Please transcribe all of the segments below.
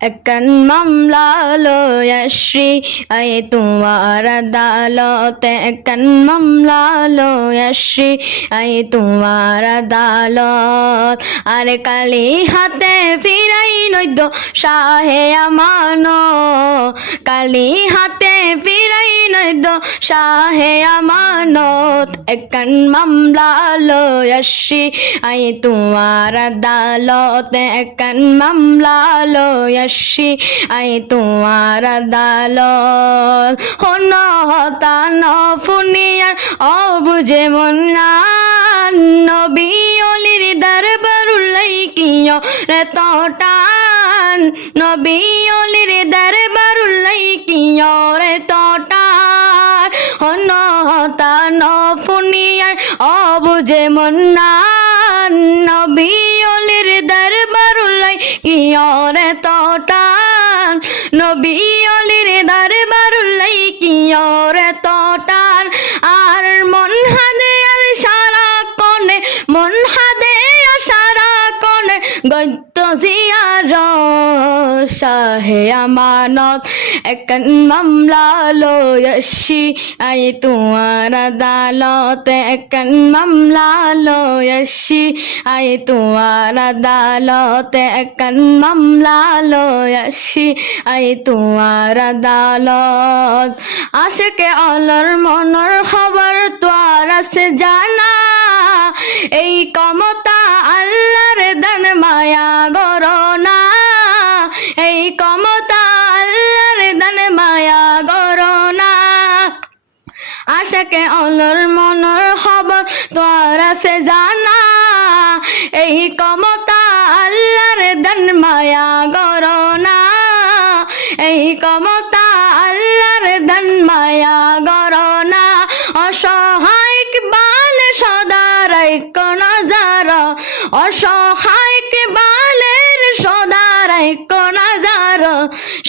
একখান মামলা লয়াশ্রী আই তোমার আদালতে, একখান মামলা লয়াশ্রী আই তোমার আদালত। আরে কালি হাতে ফিরাই নৈদ্য শাহে আমানত, কালি হাতে ফিরাই নৈদ্য শাহে আমানত। একখান মামলা লয়াশ্রী আই তোমার আদালতে, একখান মামলা লয়াশ্রী আই তোমার আদালত। হন হতা নফুনিয়ার অবুঝে মন্না, নবী অলির দরবারুল্লাই কিয় রে তটান, নবী অলির দরবারুল্লাই কিয় রে তটান। হন হতা নফুনিয়ার অবুঝে মন্না, নবী অলির দরবারুল্লাই কিয় রে তটান, নবী অলির দরবারুল্লাই কিয় রে তটান। আর মন হাদে আর সারা কনে, মন হাদে আর সারা কনে গদ্য জিয়ার শাহে আমানত। একখান মামলা লয়াশ্রী আই তোমার আদালতে, একখান মামলা লয়াশ্রী আই তোমার আদালতে, একখান মামলা লয়াশ্রী আই তোমার আদালত। আশেকে আল্লাহর মনের খবর তোর আছে জানা, এই ক্ষমতা আল্লাহর দান মায়া গরনা, এই ক্ষমতা আল্লাহর দান মায়া গরনা। আশাকে আল্লাহর মনের খবর তোর আছে জানা, এই ক্ষমতা আল্লাহর দান মায়া গরনা, এই ক্ষমতা আল্লাহর দান মায়া গরনা। অসহায় বাল সদা রাইক নজর, অসহায় বালের সদা রাইক নজর।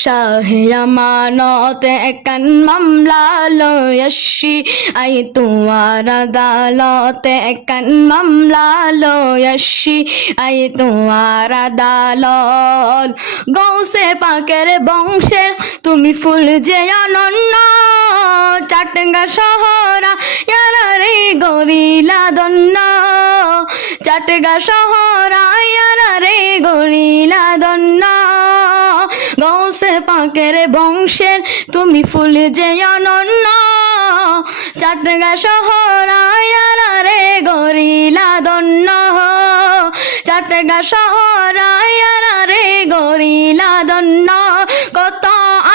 শাহে আমানত একখান মামলা লয়াশ্রী আই তোমার আদালতে, একখান মামলা লয়াশ্রী আই তোমার আদালত। গৌসে পাকের বংশের তুমি ফুল যে অনন্য, চাটঙ্গা শহরা ইয়ারা রে গরিলা দন্ন, চাটগা শহরা ইয়ারা রে গরিলা দন্ন। গৌসে পাকের বংশের তুমি ফুল যে অনন্য, চাটগা শহরা ইয়ারা রে গরিলা দন্ন, চাটগা শহরা ইয়ারা রে গরিলা দন্ন। কত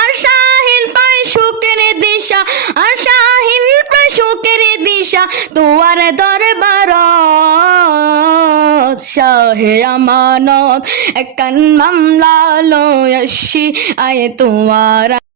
আশাহীন পায় সুখের দিশা, আশাহীন পায় সুখের দিশা তোমার দরবারত। শাহে আমানত একখান মামলা লয়াশ্রী আই তোমার